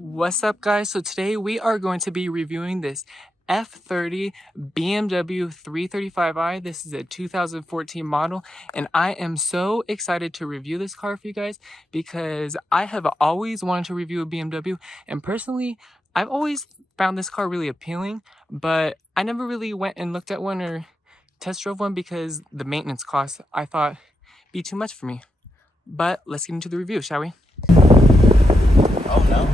What's up, guys? So today we are going to be reviewing this F30 BMW 335i. This is a 2014 model, and I am so excited to review this car for you guys because I have always wanted to review a BMW, and personally, I've always found this car really appealing, but I never really went and looked at one or test drove one because the maintenance costs I thought be too much for me. But let's get into the review, shall we? Oh no.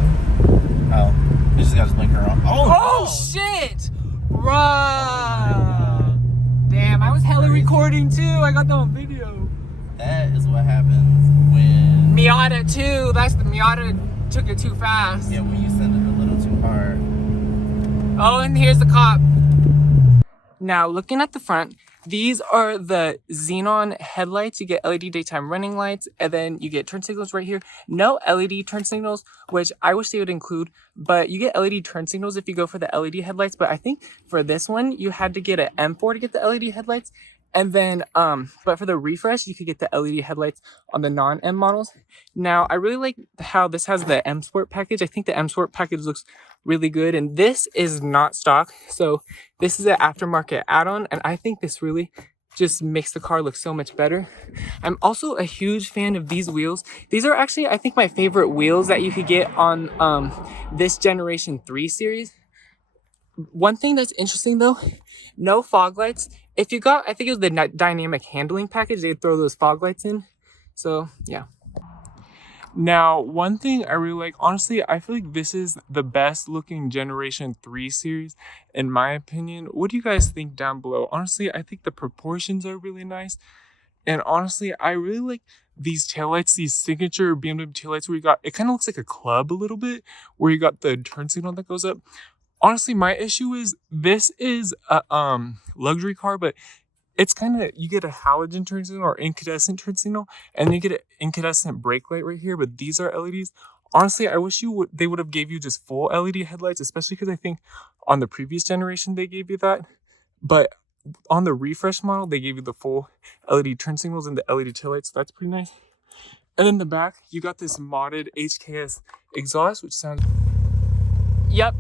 Oh, he just got his blinker on. Oh No. shit! Bruh! Damn, I was hella recording too. I got that on video. That is what happens when Miata too. That's the Miata took it too fast. yeah, when you send it a little too hard. Oh, and here's the cop. Now, looking at the front, these are the xenon headlights. You get LED daytime running lights, and then you get turn signals right here. No LED turn signals, which I wish they would include, but you get LED turn signals if you go for the LED headlights. But I think for this one, you had to get an M4 to get the LED headlights. And then, but for the refresh, you could get the LED headlights on the non-M models. Now, I really like how this has the M Sport package. I think the M Sport package looks really good, and this is not stock. So this is an aftermarket add-on, and I think this really just makes the car look so much better. I'm also a huge fan of these wheels. These are actually, I think, my favorite wheels that you could get on this Generation 3 series. One thing that's interesting though, no fog lights. If you got, I think it was the dynamic handling package, they'd throw those fog lights in. So yeah. Now, one thing I really like, honestly, I feel like this is the best looking Generation 3 series, in my opinion. What do you guys think down below? Honestly, I think the proportions are really nice. And honestly, I really like these taillights, these signature BMW taillights where you got, it kind of looks like a club a little bit, where you got the turn signal that goes up. Honestly, my issue is this is a luxury car, but it's kind of, you get a halogen turn signal or incandescent turn signal, and you get an incandescent brake light right here, but these are LEDs. Honestly, I wish they would have gave you just full LED headlights, especially because I think on the previous generation they gave you that. But on the refresh model, they gave you the full LED turn signals and the LED taillights, so that's pretty nice. And in the back, you got this modded Hks exhaust, which sounds... Yep.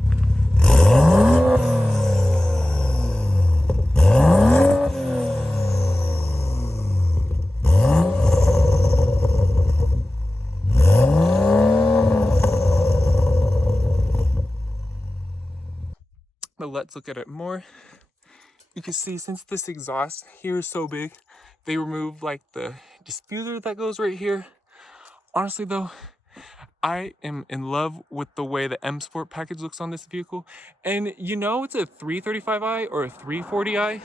But let's look at it more. You can see, since this exhaust here is so big, they removed like the diffuser that goes right here. Honestly though, I am in love with the way the M Sport package looks on this vehicle. And you know it's a 335i or a 340i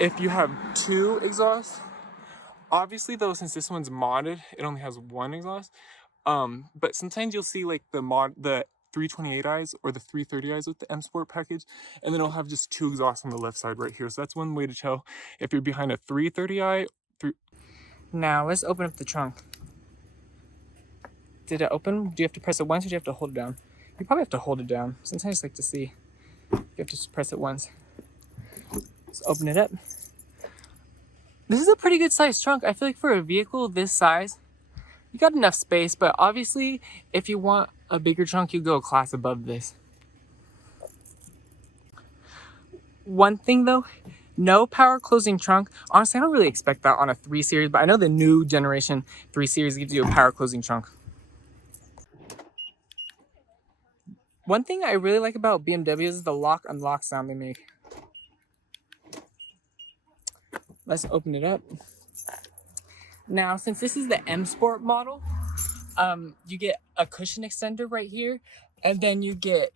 if you have two exhausts. Obviously though, since this one's modded, it only has one exhaust. But sometimes you'll see like the 328i's or the 330i's with the M Sport package, and then it'll have just two exhausts on the left side right here. So that's one way to tell if you're behind a 330i. Now let's open up the trunk. Did it open? Do you have to press it once or do you have to hold it down? You probably have to hold it down. Sometimes I just like to see. You have to just press it once. Let's open it up. This is a pretty good sized trunk. I feel like for a vehicle this size, you got enough space, but obviously if you want a bigger trunk, you go a class above this. One thing though, no power closing trunk. Honestly, I don't really expect that on a 3 Series, but I know the new Generation 3 Series gives you a power closing trunk. One thing I really like about BMWs is the lock unlock sound they make. Let's open it up. Now, since this is the M Sport model, you get a cushion extender right here, and then you get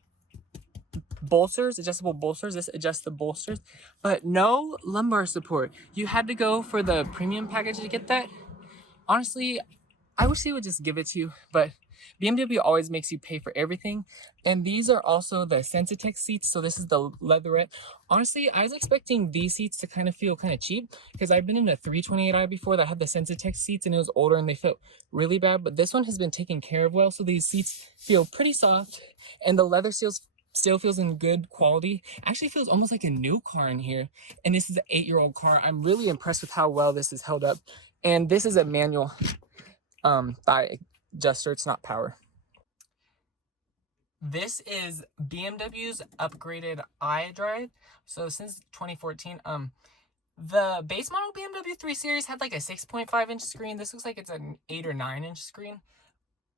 bolsters, adjustable bolsters. This adjusts the bolsters, but no lumbar support. You had to go for the premium package to get that. Honestly, I wish they would just give it to you, but BMW always makes you pay for everything. And these are also the Sensotex seats, so this is the leatherette. Honestly, I was expecting these seats to kind of feel kind of cheap because I've been in a 328i before that had the Sensotex seats and it was older and they felt really bad, but this one has been taken care of well, so these seats feel pretty soft and the leather still feels in good quality. Actually feels almost like a new car in here, and this is an 8-year-old car. I'm really impressed with how well this is held up, and this is a manual thigh adjuster. It's not power. This is BMW's upgraded iDrive. So since 2014, the base model BMW 3 Series had like a 6.5-inch screen. This looks like it's an 8 or 9-inch screen.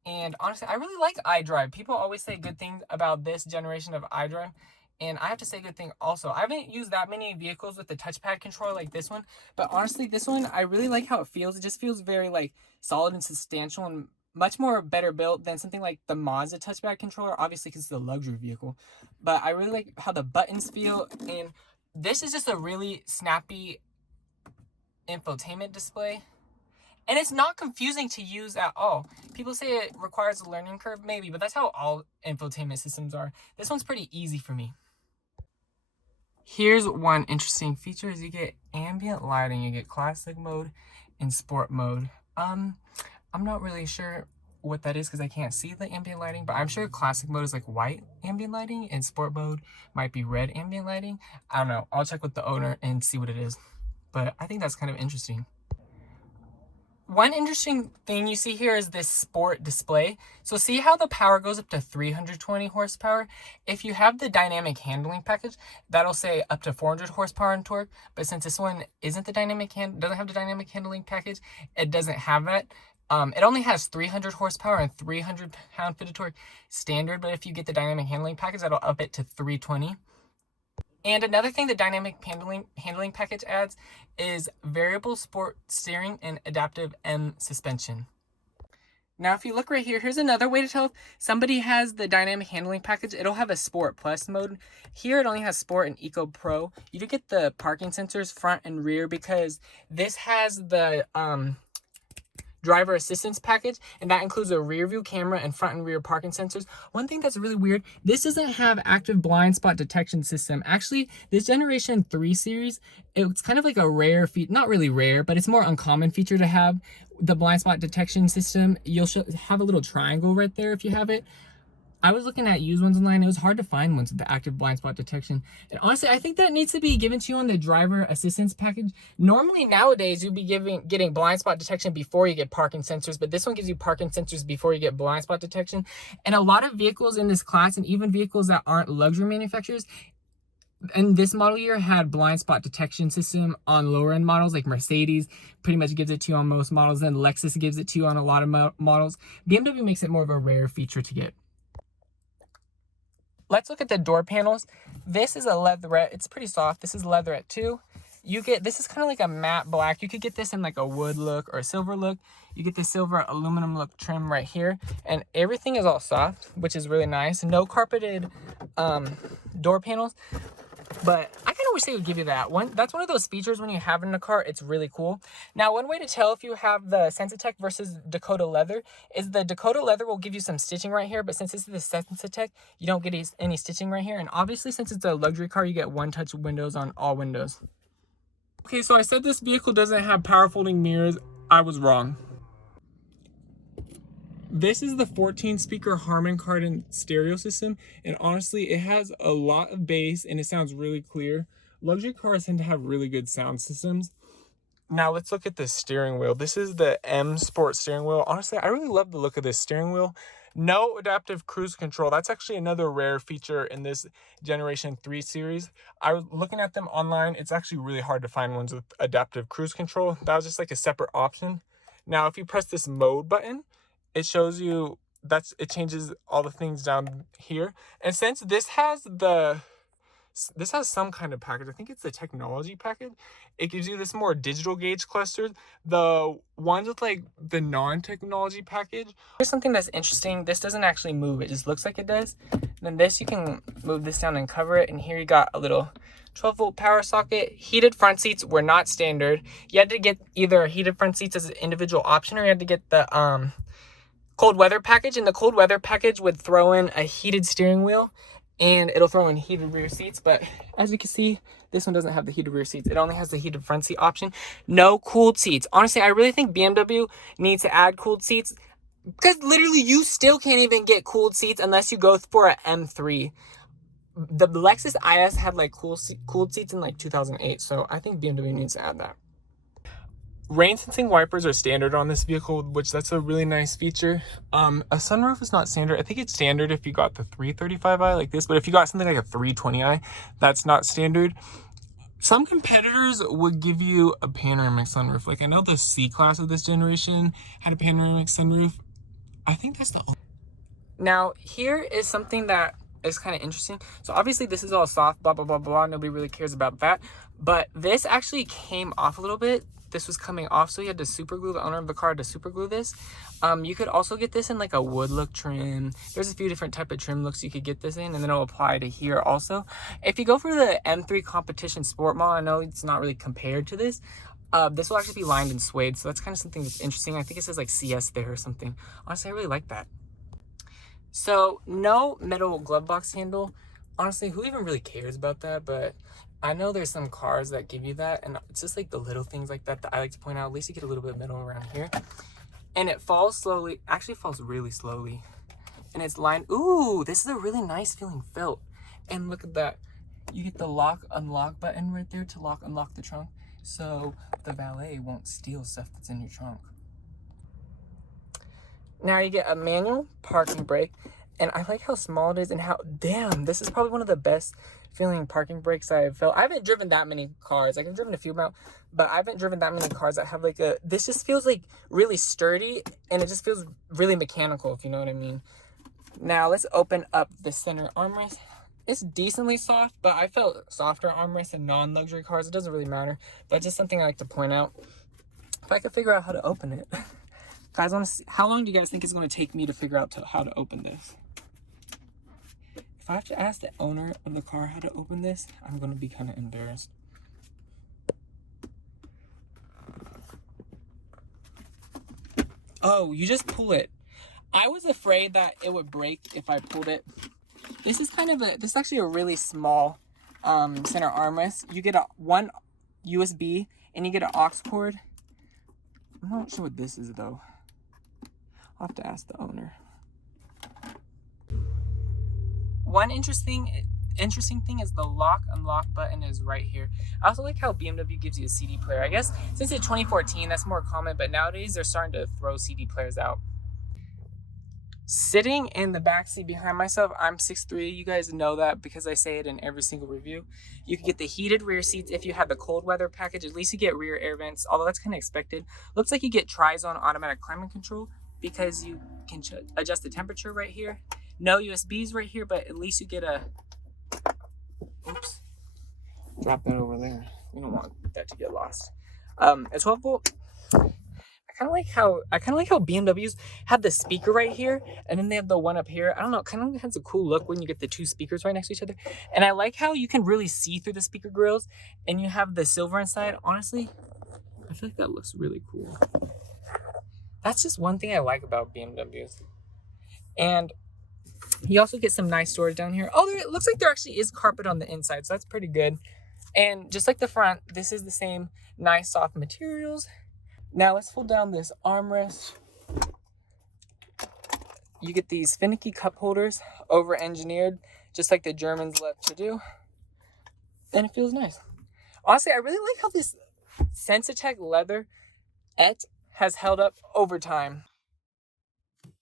And honestly, I really like iDrive. People always say good things about this generation of iDrive. And I have to say a good thing also. I haven't used that many vehicles with the touchpad controller like this one. But honestly, this one, I really like how it feels. It just feels very like solid and substantial and much more better built than something like the Mazda touchpad controller. Obviously, because it's a luxury vehicle. But I really like how the buttons feel. And this is just a really snappy infotainment display. And it's not confusing to use at all. People say it requires a learning curve, maybe, but that's how all infotainment systems are. This one's pretty easy for me. Here's one interesting feature is you get ambient lighting. You get classic mode and sport mode. I'm not really sure what that is because I can't see the ambient lighting, but I'm sure classic mode is like white ambient lighting and sport mode might be red ambient lighting. I don't know. I'll check with the owner and see what it is. But I think that's kind of interesting. One interesting thing you see here is this sport display. So see how the power goes up to 320 horsepower? If you have the dynamic handling package, that'll say up to 400 horsepower and torque. But since this one isn't the doesn't have the dynamic handling package, it doesn't have that. It only has 300 horsepower and 300 pound-feet of torque standard. But if you get the dynamic handling package, that'll up it to 320. And another thing the dynamic handling package adds is variable sport steering and adaptive M suspension. Now, if you look right here, here's another way to tell if somebody has the dynamic handling package. It'll have a Sport Plus mode. Here, it only has Sport and Eco Pro. You do get the parking sensors front and rear because this has the driver assistance package, and that includes a rear view camera and front and rear parking sensors. One thing that's really weird, this doesn't have active blind spot detection system. Actually, this generation 3 series, it's kind of like a rare feature, not really rare, but it's more uncommon feature to have the blind spot detection system. You'll have a little triangle right there if you have it. I was looking at used ones online. It was hard to find ones with the active blind spot detection. And honestly, I think that needs to be given to you on the driver assistance package. Normally nowadays, you'd be getting blind spot detection before you get parking sensors, but this one gives you parking sensors before you get blind spot detection. And a lot of vehicles in this class, and even vehicles that aren't luxury manufacturers, and this model year had blind spot detection system on lower end models like Mercedes pretty much gives it to you on most models, and Lexus gives it to you on a lot of models. BMW makes it more of a rare feature to get. Let's look at the door panels. This is a leatherette. It's pretty soft. This is leatherette too. This is kind of like a matte black. You could get this in like a wood look or a silver look. You get the silver aluminum look trim right here. And everything is all soft, which is really nice. No carpeted door panels. But I kind of wish they would give you that one. That's one of those features when you have it in a car, it's really cool. Now, one way to tell if you have the Sensotex versus Dakota leather is the Dakota leather will give you some stitching right here, but since this is the Sensotex, you don't get any stitching right here. And obviously, since it's a luxury car, you get one-touch windows on all windows. Okay, so I said this vehicle doesn't have power folding mirrors. I was wrong. This is the 14-speaker Harman Kardon stereo system, and honestly, it has a lot of bass and it sounds really clear. Luxury cars tend to have really good sound systems. Now let's look at the steering wheel. This is the M Sport steering wheel. Honestly, I really love the look of this steering wheel. No adaptive cruise control. That's actually another rare feature in this Generation 3 series. I was looking at them online. It's actually really hard to find ones with adaptive cruise control. That was just like a separate option. Now, if you press this mode button, it shows you it changes all the things down here. And since this has some kind of package, I think it's the technology package, it gives you this more digital gauge clusters. The ones with like the non-technology package, here's something that's interesting. This doesn't actually move, it just looks like it does. And then this, you can move this down and cover it, and here you got a little 12-volt power socket. Heated front seats were not standard. You had to get either heated front seats as an individual option, or you had to get the cold weather package, and the cold weather package would throw in a heated steering wheel and it'll throw in heated rear seats. But as you can see, this one doesn't have the heated rear seats. It only has the heated front seat option. No cooled seats. Honestly, I really think BMW needs to add cooled seats, because literally you still can't even get cooled seats unless you go for an M3. The Lexus IS had like cooled seats in like 2008, so I think BMW needs to add that. Rain sensing wipers are standard on this vehicle, which that's a really nice feature. A sunroof is not standard. I think it's standard if you got the 335i like this, but if you got something like a 320i, that's not standard. Some competitors would give you a panoramic sunroof. Like I know the C-Class of this generation had a panoramic sunroof. I think that's the only. Now, here is something that is kind of interesting. So obviously this is all soft, blah, blah, blah, blah. Nobody really cares about that. But this actually came off a little bit. This was coming off, so you had to super glue, the owner of the car had to super glue this. You could also get this in like a wood look trim. There's a few different type of trim looks you could get this in, and then it'll apply to here also. If you go for the M3 Competition Sport model, I know it's not really compared to this. This will actually be lined in suede, so that's kind of something that's interesting. I think it says like CS there or something. Honestly, I really like that. So no metal glove box handle. Honestly, who even really cares about that? But I know there's some cars that give you that, and it's just like the little things like that that I like to point out. At least you get a little bit of metal around here. And it falls slowly, actually falls really slowly. And it's lined, ooh, this is a really nice feeling felt. And look at that. You get the lock, unlock button right there to lock, unlock the trunk. So the valet won't steal stuff that's in your trunk. Now you get a manual parking brake, and I like how small it is and how, damn, this is probably one of the best feeling parking brakes I have felt. I haven't driven that many cars. I've driven a few amount, but I haven't driven that many cars that have like a, this just feels like really sturdy, and it just feels really mechanical, if you know what I mean. Now let's open up the center armrest. It's decently soft, but I felt softer armrests in non-luxury cars. It doesn't really matter, but just something I like to point out. If I could figure out how to open it. Guys, how long do you guys think it's going to take me to figure out how to open this? If I have to ask the owner of the car how to open this, I'm going to be kind of embarrassed. Oh, you just pull it. I was afraid that it would break if I pulled it. This is this is actually a really small center armrest. You get one USB and you get an aux cord. I'm not sure what this is though. I'll have to ask the owner. One interesting thing is the lock unlock button is right here. I also like how BMW gives you a CD player. I guess since it's 2014 that's more common, but nowadays they're starting to throw CD players out. Sitting in the back seat behind myself, I'm 6'3". You guys know that because I say it in every single review. You can get the heated rear seats if you have the cold weather package. At least you get rear air vents, although that's kind of expected. Looks like you get tri-zone automatic climate control because you can adjust the temperature right here. No USBs right here, but at least you get a, oops, drop that over there. We don't want that to get lost. A 12 volt. I kind of like how BMWs have the speaker right here, and then they have the one up here. I don't know, kind of has a cool look when you get the two speakers right next to each other. And I like how you can really see through the speaker grills, and you have the silver inside. Honestly, I feel like that looks really cool. That's just one thing I like about BMWs. And you also get some nice storage down here. Oh, it looks like there actually is carpet on the inside, so that's pretty good. And just like the front, this is the same nice soft materials. Now let's fold down this armrest. You get these finicky cup holders, over-engineered, just like the Germans love to do. And it feels nice. Honestly, I really like how this Sensotex leather has held up over time.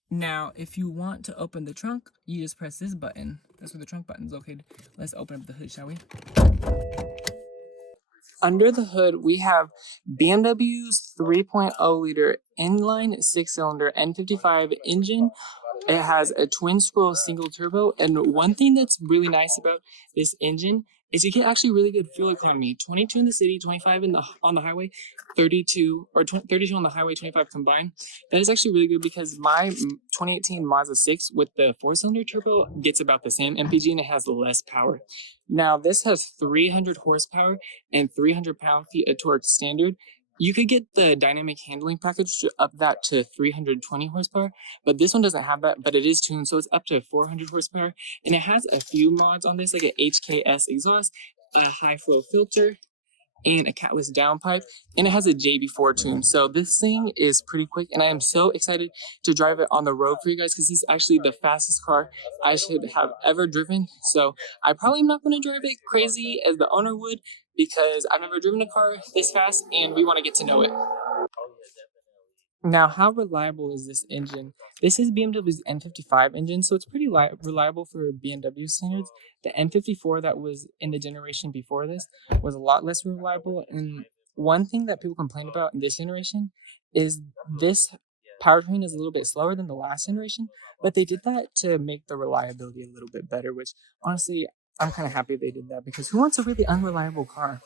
Now, if you want to open the trunk, you just press this button. That's where the trunk button is located. Let's open up the hood, shall we? Under the hood, we have BMW's 3.0 liter inline 6-cylinder N55 engine. It has a twin scroll single turbo, and one thing that's really nice about this engine is you get actually really good fuel economy. 22 in the city, 25 on the highway, 32 on the highway, 25 combined. That is actually really good because my 2018 Mazda 6 with the 4-cylinder turbo gets about the same MPG and it has less power. Now this has 300 horsepower and 300 pound-feet of torque standard. You could get the dynamic handling package to up that to 320 horsepower, but this one doesn't have that, but it is tuned, so it's up to 400 horsepower. And it has a few mods on this, like an Hks Exhaust, a high flow filter, and a catless downpipe, and it has a JB4 tune. So this thing is pretty quick, and I am so excited to drive it on the road for you guys because this is actually the fastest car I should have ever driven. So I probably am not going to drive it crazy as the owner would because I've never driven a car this fast, and we want to get to know it. Now, how reliable is this engine? This is BMW's N55 engine, so it's pretty reliable for BMW standards. The N54 that was in the generation before this was a lot less reliable. And one thing that people complain about in this generation is this powertrain is a little bit slower than the last generation, but they did that to make the reliability a little bit better, which honestly, I'm kind of happy they did that because who wants a really unreliable car?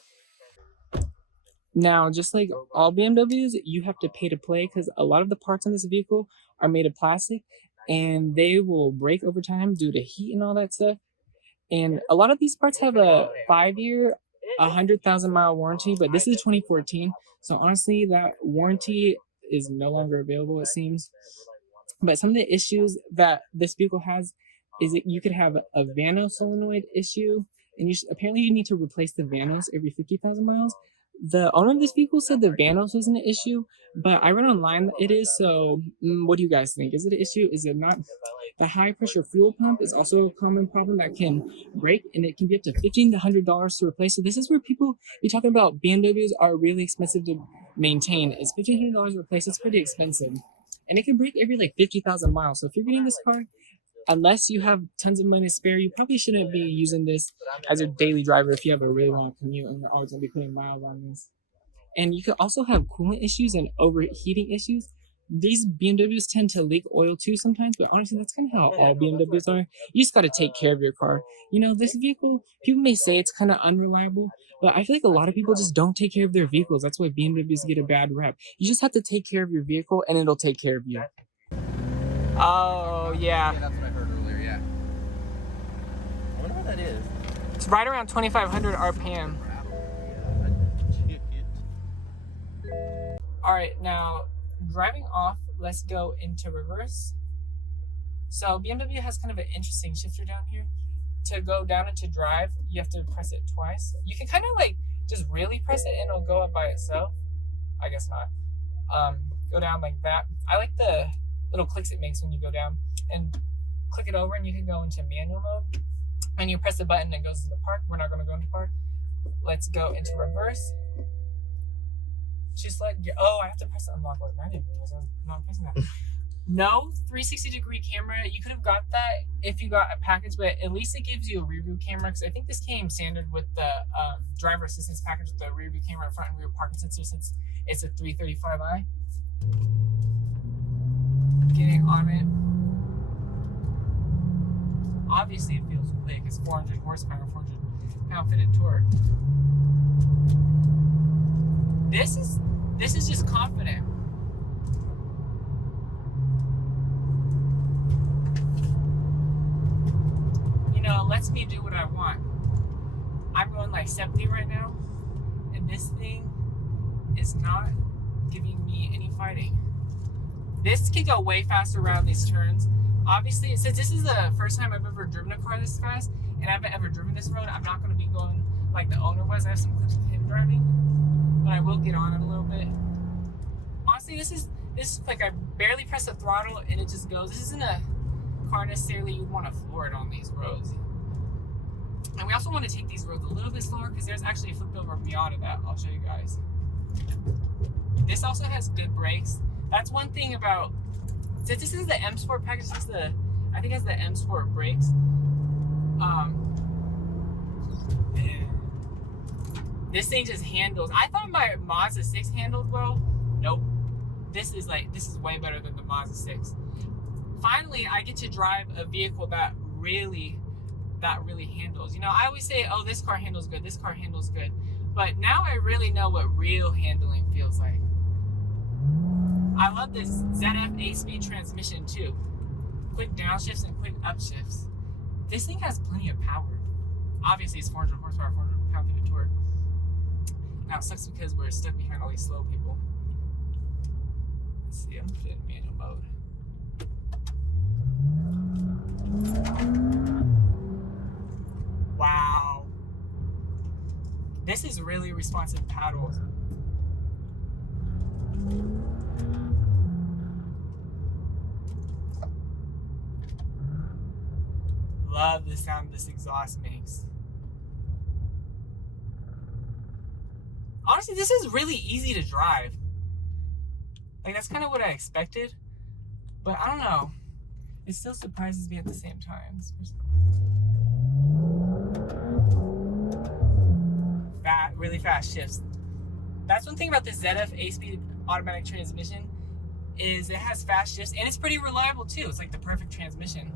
Now, just like all BMWs, you have to pay to play because a lot of the parts on this vehicle are made of plastic and they will break over time due to heat and all that stuff. And a lot of these parts have a 5-year, 100,000-mile warranty, but this is 2014. So honestly, that warranty is no longer available, it seems. But some of the issues that this vehicle has is that you could have a Vanos solenoid issue, and apparently you need to replace the Vanos every 50,000 miles. The owner of this vehicle said the Vanos wasn't an issue, but I read online that it is. So, what do you guys think? Is it an issue? Is it not? The high pressure fuel pump is also a common problem that can break, and it can be up to $15 to $100 to replace. So this is where people be talking about BMWs are really expensive to maintain. It's $1,500 to replace. It's pretty expensive, and it can break every like 50,000 miles. So if you're getting this car, unless you have tons of money to spare, you probably shouldn't be using this as a daily driver if you have a really long commute and you're always going to be putting miles on this. And you could also have coolant issues and overheating issues. These BMWs tend to leak oil too sometimes, but honestly, that's kind of how all BMWs are. You just got to take care of your car. You know, this vehicle, people may say it's kind of unreliable, but I feel like a lot of people just don't take care of their vehicles. That's why BMWs get a bad rep. You just have to take care of your vehicle and it'll take care of you. Oh, yeah. Yeah, that's what I heard earlier, yeah. I wonder what that is. It's right around 2,500 RPM. All right, now driving off, let's go into reverse. So BMW has kind of an interesting shifter down here. To go down into drive, you have to press it twice. You can kind of like just really press it and it'll go up by itself. I guess not. Go down like that. I like the little clicks it makes when you go down, and click it over and you can go into manual mode and you press the button and it goes into park. We're not going to go into park. Let's go into reverse. Just like, oh, I have to press the unlock button. I didn't realize I was not pressing that. No 360-degree camera. You could have got that if you got a package, but at least it gives you a rear view camera, because I think this came standard with the driver assistance package with the rear view camera, front and rear parking sensor, since it's a 335i. Getting on it. Obviously it feels quick. It's 400 horsepower, 400 pound-fitted torque. This is just confident. You know, it lets me do what I want. I'm going like 70 right now, and this thing is not giving me any fighting. This can go way faster around these turns. Obviously, since this is the first time I've ever driven a car this fast, and I haven't ever driven this road, I'm not going to be going like the owner was. I have some clips of him driving, but I will get on it a little bit. Honestly, this is like I barely press the throttle and it just goes. This isn't a car necessarily you'd want to floor it on these roads. And we also want to take these roads a little bit slower because there's actually a flipped over Miata that I'll show you guys. This also has good brakes. That's one thing about, since this is the M Sport package, I think it has the M Sport brakes. This thing just handles. I thought my Mazda 6 handled well. Nope. This is way better than the Mazda 6. Finally, I get to drive a vehicle that really handles. You know, I always say, oh, this car handles good, this car handles good. But now I really know what real handling feels like. I love this ZF 8-speed transmission too. Quick downshifts and quick upshifts. This thing has plenty of power. Obviously, it's 400 horsepower, 400 pound-feet of torque. Now, it sucks because we're stuck behind all these slow people. Let's see, I'm gonna put it in manual mode. Wow. This is really responsive paddles. Love the sound this exhaust makes. Honestly, this is really easy to drive. Like, that's kind of what I expected. But I don't know. It still surprises me at the same time. Really fast shifts. That's one thing about this ZF 8-speed automatic transmission is it has fast shifts and it's pretty reliable too. It's like the perfect transmission.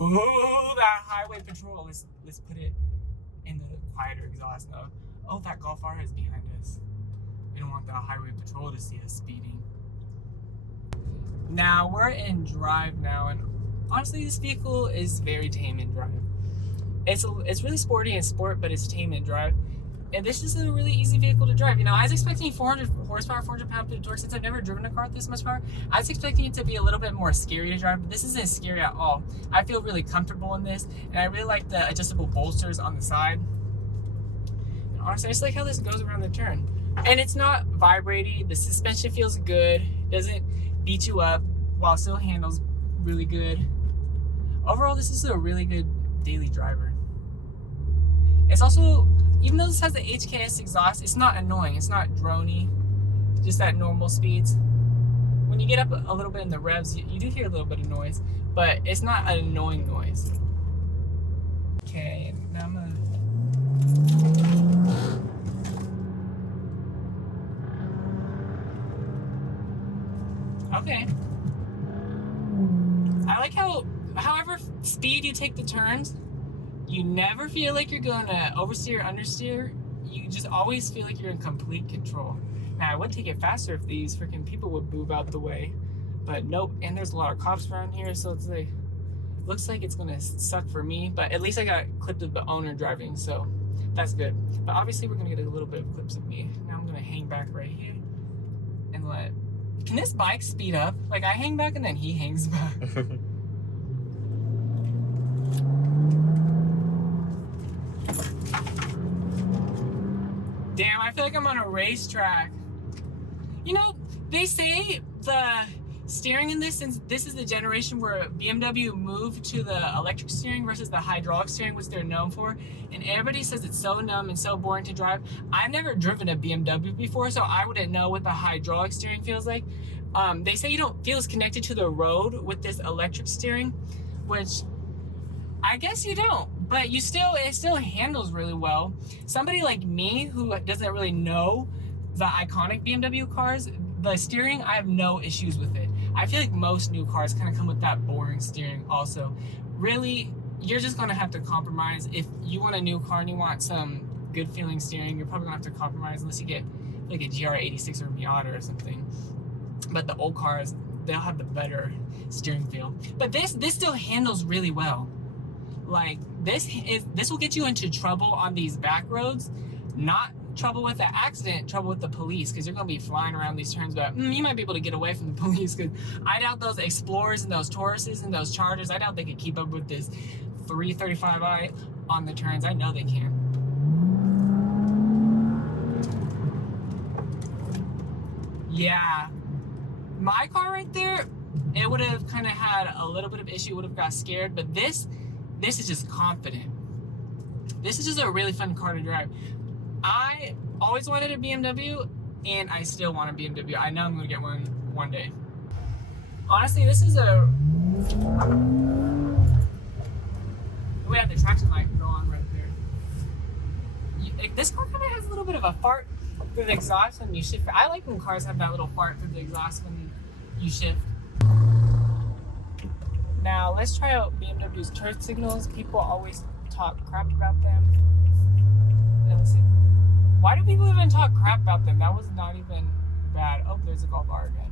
Ooh, that highway patrol. Let's put it in the quieter exhaust mode. Oh, that Golf R is behind us. We don't want that highway patrol to see us speeding. Now we're in drive now, and honestly, this vehicle is very tame in drive. It's really sporty in sport, but it's tame in drive. And this is a really easy vehicle to drive. You know, I was expecting 400 horsepower, 400 pound-feet of torque. Since I've never driven a car with this much power, I was expecting it to be a little bit more scary to drive, but this isn't scary at all. I feel really comfortable in this, and I really like the adjustable bolsters on the side. And honestly, I just like how this goes around the turn. And it's not vibrating. The suspension feels good. It doesn't beat you up while still handles really good. Overall, this is a really good daily driver. It's also, even though this has the Hks exhaust, it's not annoying. It's not drony, just at normal speeds. When you get up a little bit in the revs, you do hear a little bit of noise, but it's not an annoying noise. Okay, now I'm gonna... Okay. I like how, however speed you take the turns, you never feel like you're going to oversteer or understeer. You just always feel like you're in complete control. Now, I would take it faster if these freaking people would move out the way, but nope. And there's a lot of cops around here, so it's like, looks like it's gonna suck for me, but at least I got clipped of the owner driving, so that's good. But obviously we're gonna get a little bit of clips of me. Now I'm gonna hang back right here and let, can this bike speed up? Like, I hang back and then he hangs back. Damn, I feel like I'm on a racetrack. You know, they say the steering in this, since this is the generation where BMW moved to the electric steering versus the hydraulic steering, which they're known for, and everybody says it's so numb and so boring to drive. I've never driven a BMW before, so I wouldn't know what the hydraulic steering feels like. They say you don't feel as connected to the road with this electric steering, which I guess you don't, but it still handles really well. Somebody like me who doesn't really know the iconic BMW cars, the steering, I have no issues with it. I feel like most new cars kind of come with that boring steering also. Really, you're just gonna have to compromise. If you want a new car and you want some good feeling steering, you're probably gonna have to compromise unless you get like a GR86 or Miata or something. But the old cars, they'll have the better steering feel. But this still handles really well. Like, this will get you into trouble on these back roads, not trouble with the accident, trouble with the police, because you're going to be flying around these turns, but you might be able to get away from the police, because I doubt those Explorers and those Tauruses and those Chargers, I doubt they could keep up with this 335i on the turns. I know they can. Yeah. My car right there, it would have kind of had a little bit of issue, would have got scared, but this is just confident. This is just a really fun car to drive. I always wanted a BMW, and I still want a BMW. I know I'm gonna get one day. Honestly, this is a... We have the traction light go on right there. This car kind of has a little bit of a fart through the exhaust when you shift. I like when cars have that little fart through the exhaust when you shift. Now, let's try out BMW's turn signals. People always talk crap about them. Let's see. Why do people even talk crap about them? That was not even bad. Oh, there's a Golf R again.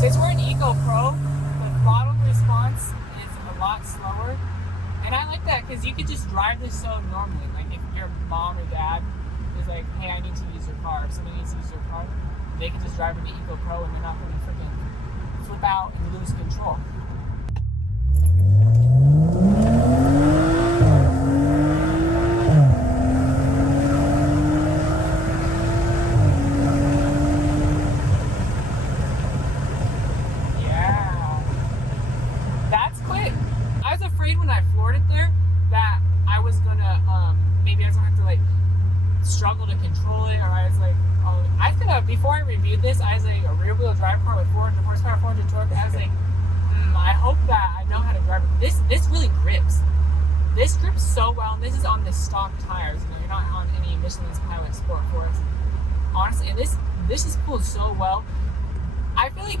Since we're in Eco Pro, the throttle response is a lot slower. And I like that because you could just drive this so normally. Like, if your mom or dad is like, hey, I need to use your car. If somebody needs to use your car, they can just drive into Eco Pro and they're not going to freaking flip out and lose control. Yeah. struggle to control it, or I was like, oh, I could have, before I reviewed this, I was like, a rear wheel drive car with 400 horsepower, 400 torque. I was like, I hope that I know how to drive it. This really grips. This grips so well, and this is on the stock tires. You know, you're not on any Michelin's Pilot Sport Force. Honestly, and this is pulled so well. I feel like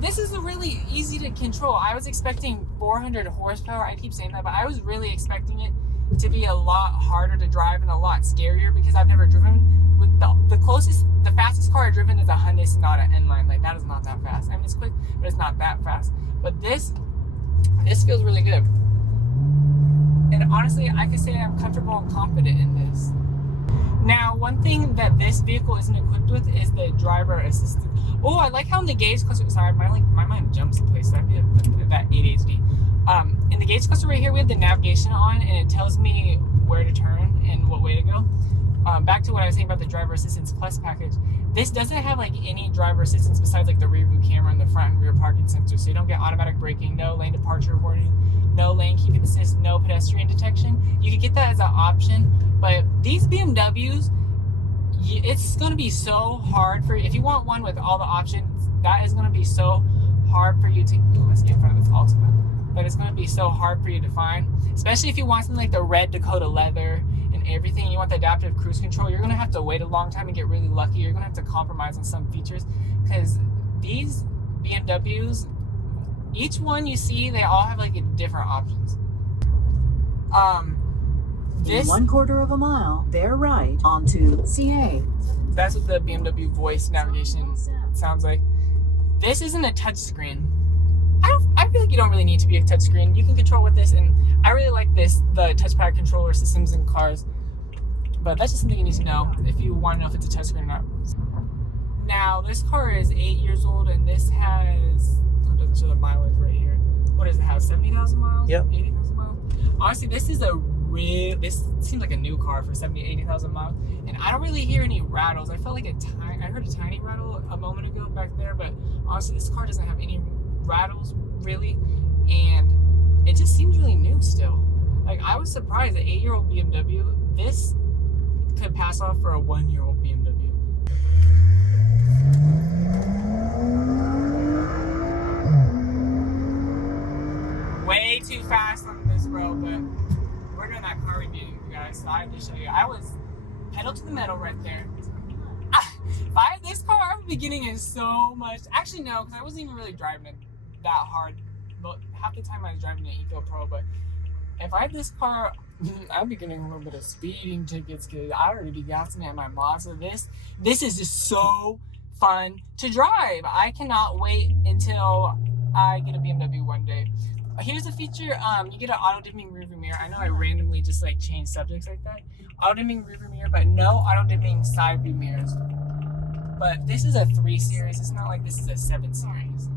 this is really easy to control. I was expecting 400 horsepower. I keep saying that, but I was really expecting it to be a lot harder to drive and a lot scarier because I've never driven with the fastest car I've driven is a Hyundai Sonata N-Line. Like, that is not that fast. I mean, it's quick, but it's not that fast. But this feels really good. And honestly, I could say I'm comfortable and confident in this. Now, one thing that this vehicle isn't equipped with is the driver assistant. Oh, I like how in the gauge cluster, sorry, my mind jumps in place. That'd be that ADHD. In the gauge cluster right here, we have the navigation on, and it tells me where to turn and what way to go. Back to what I was saying about the driver assistance plus package. This doesn't have like any driver assistance besides like the rear view camera and the front and rear parking sensor. So you don't get automatic braking, no lane departure warning, no lane keeping assist, no pedestrian detection. You could get that as an option, but these BMWs, it's going to be so hard for you. If you want one with all the options, that is going to be so hard for you to, let's get in front of this Ultimate, but it's going to be so hard for you to find, especially if you want something like the red Dakota leather and everything, you want the adaptive cruise control. You're going to have to wait a long time and get really lucky. You're going to have to compromise on some features because these BMWs, each one you see, they all have like different options. In 1/4 of a mile, bear right onto CA. That's what the BMW voice navigation sounds like. This isn't a touch screen. I feel like you don't really need to be a touch screen. You can control with this, and I really like the touchpad controller systems in cars. But that's just something you need to know if you want to know if it's a touch screen or not. Now, this car is 8 years old, and this has, it doesn't show the mileage right here. What does it have, 70,000 miles? Yep. 80,000 miles? Honestly, this seems like a new car for 70,000, 80,000 miles. And I don't really hear any rattles. I felt like I heard a tiny rattle a moment ago back there, but honestly, this car doesn't have any rattles really, and it just seems really new still. Like, I was surprised that 8-year-old BMW, this could pass off for a 1-year-old BMW. Way too fast on this road, but we're doing that car review, you guys, so I have to show you. I was pedal to the metal right there. If I had this car, I would be getting in so much. Actually, no, because I wasn't even really driving it that hard. But half the time I was driving an Eco Pro. But if I had this car, I'd be getting a little bit of speeding tickets because I'd already be gassing at my Mazda. This is just so fun to drive. I cannot wait until I get a BMW one day. Here's a feature, you get an auto-dimming rearview mirror. I know I randomly just like change subjects like that. Auto-dimming rearview mirror, but no auto-dimming side view mirrors. But this is a 3 Series. It's not like this is a 7 Series.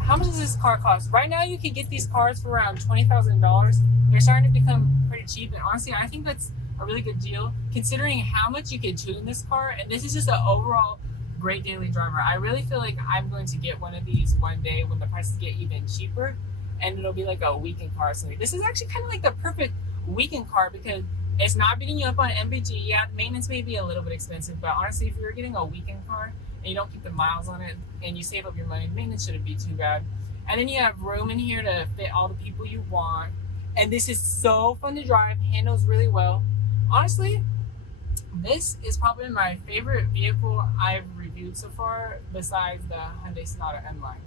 How much does this car cost? Right now, you can get these cars for around $20,000. They're starting to become pretty cheap, and honestly, I think that's a really good deal considering how much you can tune this car. And this is just an overall great daily driver. I really feel like I'm going to get one of these one day when the prices get even cheaper, and it'll be like a weekend car or something. This is actually kind of like the perfect weekend car because it's not beating you up on MPG. Yeah, maintenance may be a little bit expensive, but honestly, if you're getting a weekend car and you don't keep the miles on it and you save up your money, maintenance shouldn't be too bad. And then you have room in here to fit all the people you want. And this is so fun to drive, handles really well. Honestly, this is probably my favorite vehicle I've reviewed so far besides the Hyundai Sonata N-Line.